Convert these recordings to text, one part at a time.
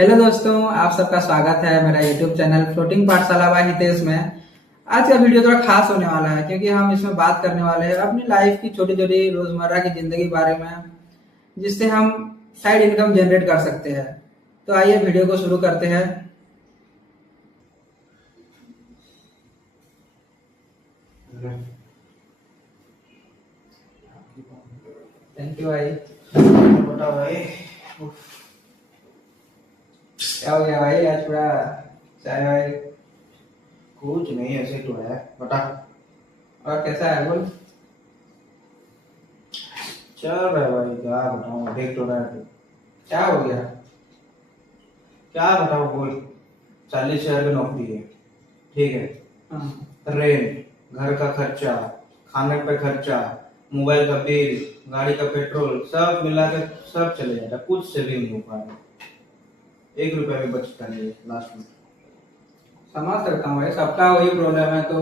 Hello दोस्तों, आप सबका स्वागत है मेरा यूट्यूब चैनल फ्लोटिंग पाठशाला बाय हितेश में। आज का वीडियो थोड़ा खास होने वाला है क्योंकि हम इसमें बात करने वाले हैं अपनी लाइफ की छोटी छोटी रोजमर्रा की जिंदगी के बारे में, जिससे हम साइड इनकम जनरेट कर सकते हैं। तो आइए वीडियो को शुरू करते हैं। थैंक यू भाई। बता भाई। क्या हो गया भाई, आज पूरा चाय भाई? कुछ नहीं, ऐसे तो है। बता। और कैसा है बोल? चल रहा है भाई, क्या बताऊं, देख तो रहा है तू। क्या हो गया? क्या बताऊं बोल। 40,000 की नौकरी है, ठीक है। हाँ। रेंट, घर का खर्चा, खाने पे खर्चा, मोबाइल का बिल, गाड़ी का पेट्रोल, सब मिला के सब चले जाता, कुछ सेविंग नहीं हो पा रहा। 1 रुपया भी बचता नहीं है लास्ट में। समझ सकता हूँ भाई, सबका वही प्रॉब्लम है। तो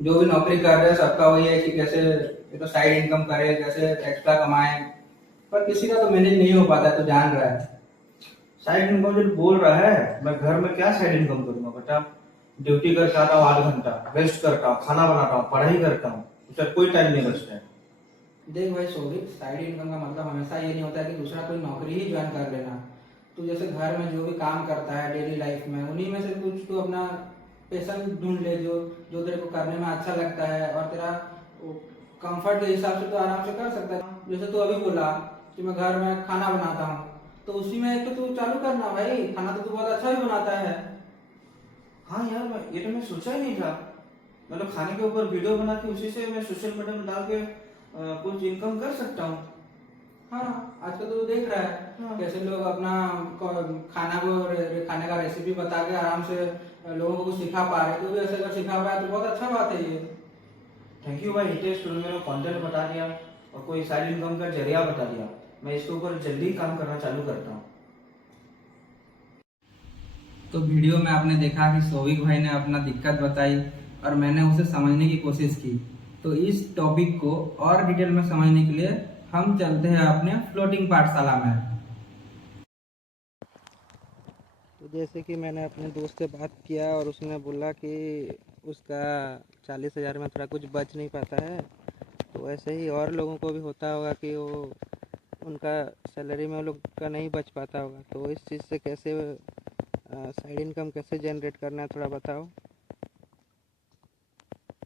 जो भी नौकरी कर रहे हैं सबका वही है कि कैसे ये तो साइड इनकम करे, कैसे एक्स्ट्रा कमाए। पर किसी का तो मैनेज नहीं हो पाता है, तो जान रहा है। साइड इनकम जो बोल रहा है, मैं घर में क्या साइड इनकम करूंगा बेटा। ड्यूटी करके आता हूँ 8 घंटा, रेस्ट करता हूँ, खाना बनाता हूँ, पढ़ाई करता हूँ, उसका कोई टाइम नहीं बचता है। देख भाई सौविक, साइड इनकम का मतलब हमेशा ये नहीं होता है कि दूसरा कोई नौकरी ही ज्वाइन कर लेना। तू जैसे घर में जो भी काम करता है डेली लाइफ में, उन्हीं में से कुछ तू अपना पैशन ढूंढ ले जो जो तेरे को करने में अच्छा लगता है और तेरा कंफर्ट के हिसाब से तो आराम से कर सकता है। जैसे तू अभी बोला कि मैं घर में खाना बनाता हूँ, तो उसी में एक तो तू चालू करना भाई। खाना तो तू बहुत अच्छा भी बनाता है। हाँ यार, ये तो मैं सोचा ही नहीं था। मतलब खाने के ऊपर वीडियो बना के उसी से मैं सोशल मीडिया में डाल के कुछ इनकम कर सकता हूँ। हाँ, आजकल तो देख रहा है हाँ। कैसे लोग अपना खाना को खाने का रेसिपी बता के आराम से लोगों को सिखा पा रहे हैं। तो भी ऐसे अगर सिखा पाए तो बहुत अच्छा बात है ये। थैंक यू भाई हितेश, तुमने मेरे कंटेंट बता दिया और कोई साइड इनकम का जरिया बता दिया। मैं इसके ऊपर जल्दी काम करना चालू करता हूँ। तो वीडियो में आपने देखा कि सौविक भाई ने अपना दिक्कत बताई और मैंने उसे समझने की कोशिश की। तो इस टॉपिक को और डिटेल में समझने के लिए हम चलते हैं अपने फ्लोटिंग पाठशाला में। तो जैसे कि मैंने अपने दोस्त से बात किया और उसने बोला कि उसका 40,000 में थोड़ा कुछ बच नहीं पाता है। तो ऐसे ही और लोगों को भी होता होगा कि वो उनका सैलरी में वो लोग का नहीं बच पाता होगा। तो इस चीज़ से कैसे साइड इनकम कैसे जनरेट करना है, थोड़ा बताओ।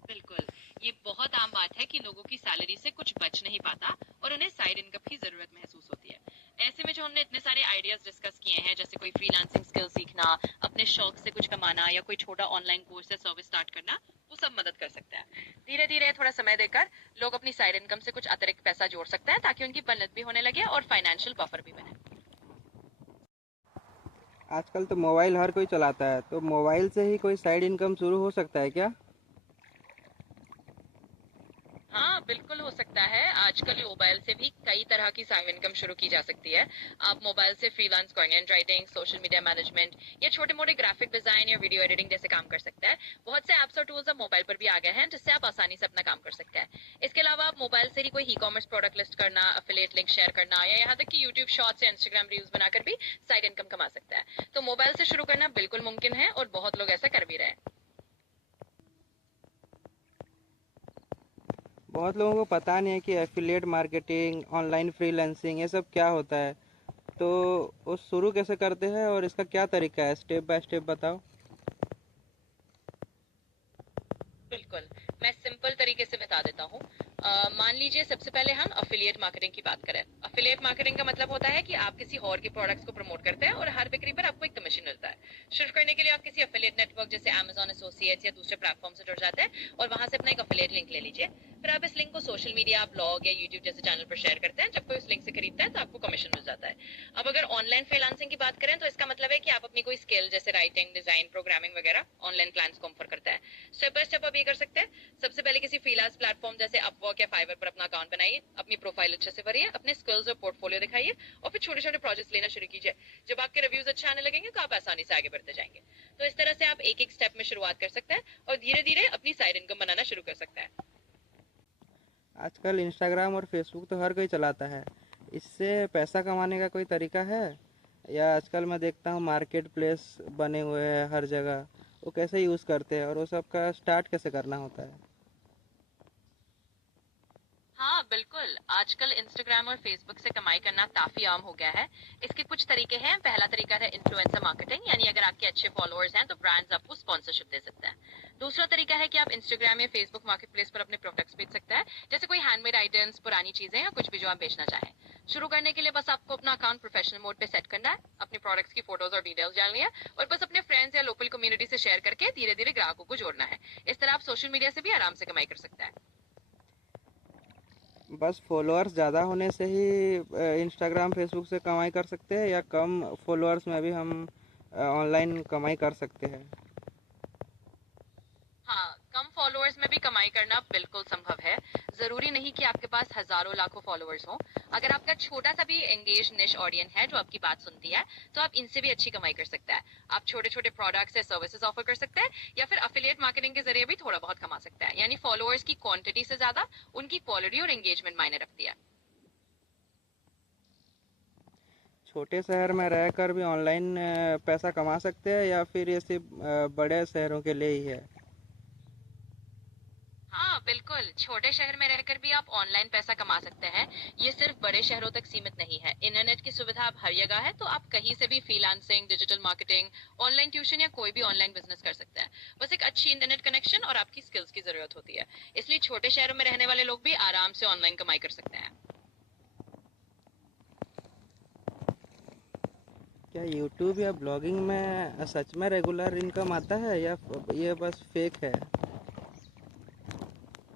बिल्कुल, ये बहुत आम बात है कि लोगों की सैलरी से कुछ बच नहीं पाता और उन्हें साइड इनकम की जरूरत महसूस होती है। ऐसे में जो हमने इतने सारे आइडियाज डिस्कस किए हैं, जैसे कोई फ्रीलांसिंग स्किल सीखना, अपने शौक से कुछ कमाना या कोई छोटा ऑनलाइन कोर्स या सर्विस स्टार्ट करना, वो सब मदद कर सकता है। धीरे धीरे थोड़ा समय देकर लोग अपनी साइड इनकम से कुछ अतिरिक्त पैसा जोड़ सकते हैं ताकि उनकी बचत भी होने लगे और फाइनेंशियल बफर भी बने। आजकल तो मोबाइल हर कोई चलाता है, तो मोबाइल से ही कोई साइड इनकम शुरू हो सकता है क्या? हाँ, बिल्कुल हो सकता है। आजकल मोबाइल से भी कई तरह की साइड इनकम शुरू की जा सकती है। आप मोबाइल से freelance content writing, social media management या छोटे-मोटे ग्राफिक डिजाइन या वीडियो एडिटिंग जैसे काम कर सकते हैं। बहुत से ऐप्स और टूल्स अब मोबाइल पर भी आ गए हैं, जिससे आप आसानी से अपना काम कर सकते हैं। इसके अलावा आप मोबाइल से ही कोई ई कॉमर्स प्रोडक्ट लिस्ट करना, एफिलिएट लिंक शेयर करना या यहाँ तक कि यूट्यूब शॉर्ट्स या इंस्टाग्राम रील्स बनाकर भी साइड इनकम कमा सकता है। तो मोबाइल से शुरू करना बिल्कुल मुमकिन है और बहुत लोग ऐसा कर भी रहे हैं। बहुत लोगों को पता नहीं है कि एफिलिएट मार्केटिंग, ऑनलाइन फ्रीलांसिंग ये सब क्या होता है। तो वो शुरू कैसे करते हैं और इसका क्या तरीका है, स्टेप बाय स्टेप बताओ। बिल्कुल, मैं सिंपल तरीके से बता देता हूँ। मान लीजिए सबसे पहले हम अफिलिएट मार्केटिंग की बात करें। अफिलिएट मार्केटिंग का मतलब होता है कि आप किसी और के प्रोडक्ट्स को प्रमोट करते हैं और हर बिक्री पर आपको एक कमीशन मिलता है। शुरू करने के लिए आप किसी अफिलिएट नेटवर्क जैसे Amazon एसोसिएट्स या दूसरे प्लेटफॉर्म से जुड़ जाते हैं और वहां से अपना एक अफिलिएट लिंक ले लीजिए। फिर आप इस लिंक को सोशल मीडिया, ब्लॉग या यूट्यूब जैसे चैनल पर शेयर करते हैं। जब कोई उस लिंक से खरीदता है तो आपको कमीशन मिल जाता है। अब अगर ऑनलाइन फ्रीलांसिंग की बात करें तो इसका मतलब है कि आप अपनी कोई स्किल जैसे राइटिंग, डिजाइन, प्रोग्रामिंग वगैरह ऑनलाइन क्लाइंट्स को ऑफर करता है। स्टेप बाय स्टेप आप ये कर सकते हैं। सबसे पहले किसी फ्रीलांस प्लेटफॉर्म जैसे अपवर्क या फाइवर पर अपना अकाउंट बनाइए, अपनी प्रोफाइल अच्छे से भरिए, अपने स्किल्स और पोर्टफोलियो दिखाइए और फिर छोटे छोटे प्रोजेक्ट्स लेना शुरू कीजिए। जब आपके रिव्यूज अच्छे आने लगेंगे तो आप आसानी से आगे बढ़ते जाएंगे। तो इस तरह से आप एक एक स्टेप में शुरुआत कर सकते हैं और धीरे धीरे अपनी साइड इनकम बनाना शुरू कर सकते हैं। आजकल इंस्टाग्राम और फेसबुक तो हर कोई चलाता है। इससे पैसा कमाने का कोई तरीका है? या आजकल मैं देखता हूँ मार्केट प्लेस बने हुए हैं हर जगह, वो कैसे यूज़ करते हैं और वो सब का स्टार्ट कैसे करना होता है? हाँ बिल्कुल, आजकल इंस्टाग्राम और फेसबुक से कमाई करना काफी आम हो गया है। इसके कुछ तरीके हैं। पहला तरीका है इन्फ्लुएंसर मार्केटिंग, यानी अगर आपके अच्छे फॉलोअर्स हैं तो ब्रांड्स आपको स्पॉन्सरशिप दे सकते हैं। दूसरा तरीका है कि आप इंस्टाग्राम या फेसबुक मार्केट प्लेस पर अपने प्रोडक्ट्स बेच सकते हैं, जैसे कोई हैंडमेड आइटम्स, पुरानी चीजें या कुछ भी जो आप बेचना चाहें। शुरू करने के लिए बस आपको अपना अकाउंट प्रोफेशनल मोड पे सेट करना है, अपने प्रोडक्ट्स की फोटोज और डिटेल्स डालनी है और बस अपने फ्रेंड्स या लोकल कम्युनिटी से शेयर करके धीरे धीरे ग्राहकों को जोड़ना है। इस तरह आप सोशल मीडिया से भी आराम से कमाई कर सकते हैं। बस फॉलोअर्स ज़्यादा होने से ही इंस्टाग्राम फेसबुक से कमाई कर सकते हैं, या कम फॉलोअर्स में भी हम ऑनलाइन कमाई कर सकते हैं? हाँ, कम फॉलोअर्स में भी कमाई करना बिल्कुल संभव है। जरूरी नहीं कि आपके पास हजारों लाखों फॉलोअर्स हों। अगर आपका छोटा सा भी एंगेज निश ऑडियंस है जो आपकी बात सुनती है, तो आप इनसे भी अच्छी कमाई कर सकते हैं। आप छोटे छोटे प्रोडक्ट्स या सर्विसेज ऑफर कर सकते हैं, या फिर अफिलिएट मार्केटिंग के जरिए भी थोड़ा बहुत कमा सकते हैं। यानी फॉलोअर्स की क्वांटिटी से ज्यादा उनकी क्वालिटी और एंगेजमेंट मायने रखती है। छोटे शहर में रहकर भी ऑनलाइन पैसा कमा सकते हैं, या फिर ये सिर्फ बड़े शहरों के लिए ही है? हाँ बिल्कुल, छोटे शहर में रहकर भी आप ऑनलाइन पैसा कमा सकते हैं। ये सिर्फ बड़े शहरों तक सीमित नहीं है। इंटरनेट की सुविधा अब हर जगह है, तो आप कहीं से भी freelancing, digital marketing, online tuition या कोई भी ऑनलाइन बिजनेस कर सकते हैं। बस एक अच्छी इंटरनेट कनेक्शन और आपकी स्किल्स की जरूरत होती है। इसलिए छोटे शहरों में रहने वाले लोग भी आराम से ऑनलाइन कमाई कर सकते हैं। क्या यूट्यूब या ब्लॉगिंग में सच में रेगुलर इनकम आता है, या ये बस फेक है?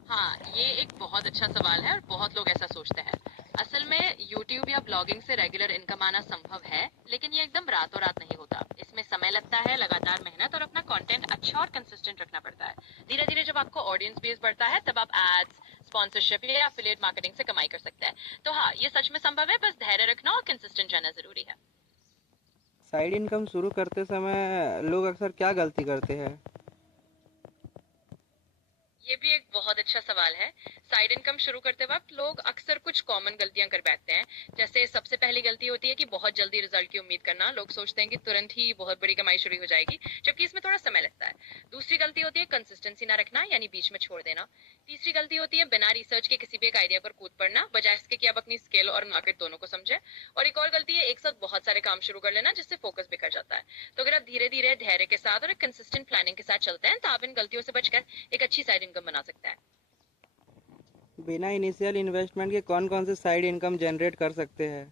हाँ, ये एक बहुत अच्छा सवाल है और बहुत लोग ऐसा सोचते हैं। असल में यूट्यूब या ब्लॉगिंग से रेगुलर इनकम आना संभव है, लेकिन ये एकदम रातों रात नहीं होता। इसमें समय लगता है, लगातार मेहनत और अपना कंटेंट अच्छा और कंसिस्टेंट रखना पड़ता है। धीरे धीरे जब आपको ऑडियंस बेस बढ़ता है, तब आप एड्स, स्पॉन्सरशिप या एफिलिएट मार्केटिंग से कमाई कर सकते हैं। तो हाँ, ये सच में संभव है, बस धैर्य रखना और कंसिस्टेंट रहना जरूरी है। साइड इनकम शुरू करते समय लोग अक्सर क्या गलती करते हैं? ये भी एक बहुत अच्छा सवाल है। साइड इनकम शुरू करते वक्त लोग अक्सर कुछ कॉमन गलतियां कर बैठते हैं। जैसे सबसे पहली गलती होती है कि बहुत जल्दी रिजल्ट की उम्मीद करना। लोग सोचते हैं कि तुरंत ही बहुत बड़ी कमाई शुरू हो जाएगी, जबकि इसमें थोड़ा समय लगता है। दूसरी गलती होती है कंसिस्टेंसी ना रखना, यानी बीच में छोड़ देना। तीसरी गलती होती है बिना रिसर्च के किसी भी एक आइडिया पर कूद पड़ना, बजाय इसके कि आप अपनी स्किल और मार्केट दोनों को समझें। और एक और गलती है एक साथ बहुत सारे काम शुरू कर लेना, जिससे फोकस बिखर जाता है। तो अगर आप धीरे धीरे धैर्य के साथ और एक कंसिस्टेंट प्लानिंग के साथ चलते हैं, तो आप इन गलतियों से बचकर एक अच्छी साइड इनकम बना सकते हैं। बिना इनिशियल इन्वेस्टमेंट के कौन कौन से साइड इनकम जनरेट कर सकते हैं?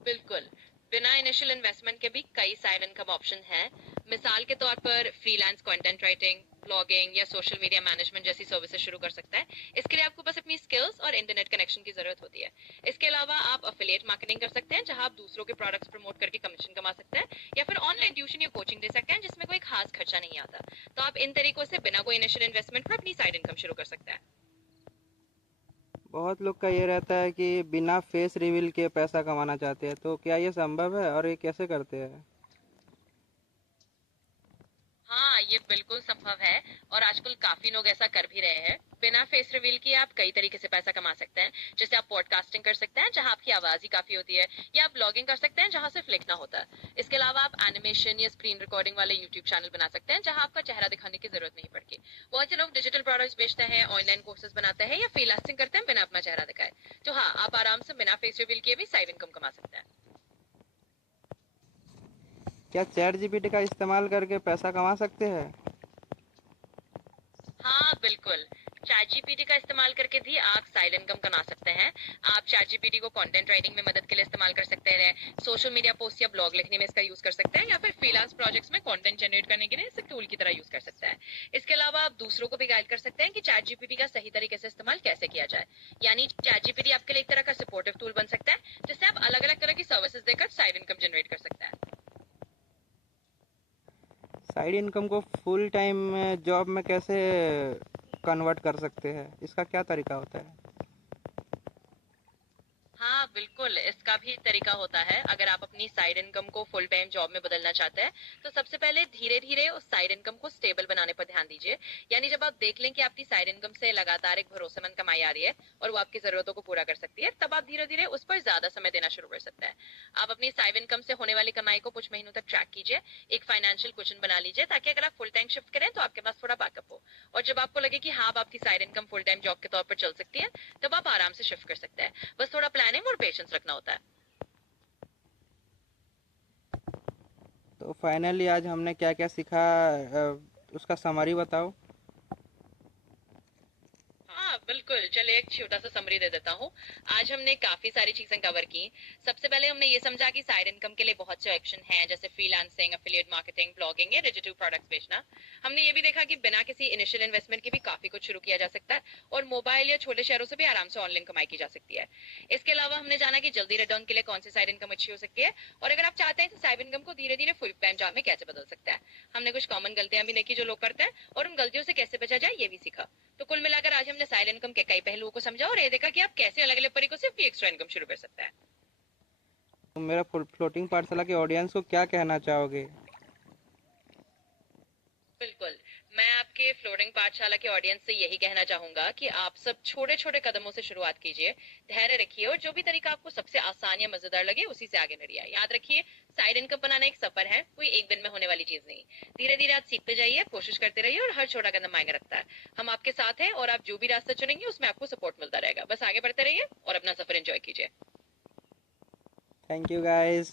बिल्कुल, बिना इनिशियल इन्वेस्टमेंट के भी कई साइड इनकम ऑप्शन हैं। मिसाल के तौर पर फ्रीलांस कंटेंट राइटिंग, ब्लॉगिंग या सोशल मीडिया मैनेजमेंट जैसी सर्विसेज शुरू कर सकता है। इसके लिए आपको बस अपनी स्किल्स और इंटरनेट कनेक्शन की जरूरत होती है। इसके अलावा आप अफिलिएट मार्केटिंग कर सकते हैं, जहां आप दूसरों के प्रोडक्ट्स प्रमोट करके कमीशन कमा सकते हैं, या फिर ऑनलाइन ट्यूशन या कोचिंग दे सकते हैं, जिसमें कोई खास खर्चा नहीं आता। तो आप इन तरीकों से बिना कोई इनिशियल इन्वेस्टमेंट पर अपनी साइड इनकम शुरू कर सकते हैं। बहुत लोग का ये रहता है कि बिना फेस रिवील के पैसा कमाना चाहते हैं, तो क्या ये संभव है और ये कैसे करते हैं? हाँ, ये बिल्कुल संभव है और आजकल काफी लोग ऐसा कर भी रहे हैं। बिना फेस रिवील किए आप कई तरीके से पैसा कमा सकते हैं। जैसे आप पॉडकास्टिंग कर सकते हैं, जहां आपकी आवाज ही काफी होती है, या आप ब्लॉगिंग कर सकते हैं, जहां सिर्फ लिखना होता है। इसके अलावा आप एनिमेशन या स्क्रीन रिकॉर्डिंग वाले यूट्यूब चैनल बना सकते हैं, जहां आपका चेहरा दिखाने की जरूरत नहीं पड़ती। बहुत से लोग डिजिटल प्रोडक्ट्स बेचते हैं, ऑनलाइन कोर्सेज बनाते हैं या फ्रीलांसिंग करते हैं बिना अपना चेहरा दिखाए। तो हाँ, आप आराम से बिना फेस रिवील किए भी साइड इनकम कमा सकते हैं। क्या चैट जीपीटी का इस्तेमाल करके पैसा कमा सकते हैं? हाँ बिल्कुल, चैट जीपीटी का इस्तेमाल करके भी आप साइड इनकम कमा सकते हैं। आप चैट जीपीटी को कंटेंट राइटिंग में मदद के लिए इस्तेमाल कर सकते हैं, सोशल मीडिया पोस्ट या ब्लॉग लिखने में इसका यूज कर सकते हैं, या फिर फ्रीलांस प्रोजेक्ट्स में कंटेंट जनरेट करने के लिए इसे टूल की तरह यूज कर सकते हैं। इसके अलावा आप दूसरों को भी गाइड कर सकते हैं कि चैट जीपीटी का सही तरीके से इस्तेमाल कैसे किया जाए। यानी चैट जीपीटी आपके लिए एक तरह का सपोर्टिव टूल बन सकता है, जिससे आप अलग अलग तरह की सर्विसेज देकर साइड इनकम जनरेट कर सकते हैं। साइड इनकम को फुल टाइम जॉब में कैसे कन्वर्ट कर सकते हैं? इसका क्या तरीका होता है? हाँ बिल्कुल, इसका भी तरीका होता है। अगर आप अपनी अपनी साइड इनकम को फुल टाइम जॉब में बदलना चाहता है तो सबसे पहले धीरे धीरे उस साइड इनकम को स्टेबल बनाने पर ध्यान दीजिए। यानी जब आप देख लें कि आपकी साइड इनकम से लगातार एक भरोसेमंद कमाई आ रही है और वो आपकी जरूरतों को पूरा कर सकती है, तब आप धीरे धीरे उस पर ज्यादा समय देना शुरू कर सकते हैं। आप अपनी साइड इनकम से होने वाली कमाई को कुछ महीनों तक ट्रैक कीजिए, एक फाइनेंशियल कुशन बना लीजिए, ताकि अगर आप फुल टाइम शिफ्ट करें तो आपके पास थोड़ा बैकअप हो। और जब आपको लगे कि हाँ, अब आपकी side income full time job के तौर पर चल सकती है, तब आप आराम से शिफ्ट कर सकते हैं। बस थोड़ा प्लानिंग और पेशेंस रखना होता है। तो फाइनली आज हमने क्या क्या सीखा, उसका समरी बताओ। हाँ बिल्कुल, चलिए एक छोटा सा समरी दे देता हूँ। आज हमने काफी सारी चीजें कवर की। सबसे पहले हमने ये समझा कि साइड इनकम के लिए बहुत से ऑप्शन हैं, जैसे फ्रीलांसिंग, एफिलिएट मार्केटिंग, ब्लॉगिंग या डिजिटल प्रोडक्ट्स बेचना। हमने ये भी देखा कि बिना किसी इनिशियल इन्वेस्टमेंट के भी काफी कुछ शुरू किया जा सकता है और मोबाइल या छोटे शहरों से भी आराम से ऑनलाइन कमाई की जा सकती है। इसके अलावा हमने जाना कि जल्दी रिटर्न के लिए कौन सी साइड इनकम अच्छी हो सकती है, और अगर आप चाहते हैं तो साइड इनकम को धीरे धीरे फुल टाइम जॉब में कैसे बदल सकता है। हमने कुछ कॉमन गलतियां भी देखी जो लोग करते हैं और उन गलतियों से कैसे बचा जाए ये भी सीखा। तो कुल मिलाकर आज हमने साइड इनकम के कई पहलुओं को समझा और ये देखा कि आप कैसे अलग अलग तरीकों से भी एक्स्ट्रा इनकम शुरू कर सकते हैं। तो मेरा फ्लोटिंग पाठशाला के ऑडियंस को क्या कहना चाहोगे? बिल्कुल, मैं आपके फ्लोटिंग पाठशाला के ऑडियंस से यही कहना चाहूंगा कि आप सब छोटे छोटे कदमों से शुरुआत कीजिए, धैर्य रखिए और जो भी तरीका आपको सबसे आसान या मजेदार लगे उसी से आगे बढ़िए। याद रखिए, साइड इनकम बनाना एक सफर है, कोई एक दिन में होने वाली चीज नहीं। धीरे धीरे आप सीखते जाइए, कोशिश करते रहिए और हर छोटा कदम मायने रखता है। हम आपके साथ हैं और आप जो भी रास्ता चुनेंगे उसमें आपको सपोर्ट मिलता रहेगा। बस आगे बढ़ते रहिए और अपना सफर एंजॉय कीजिए। Thank you guys.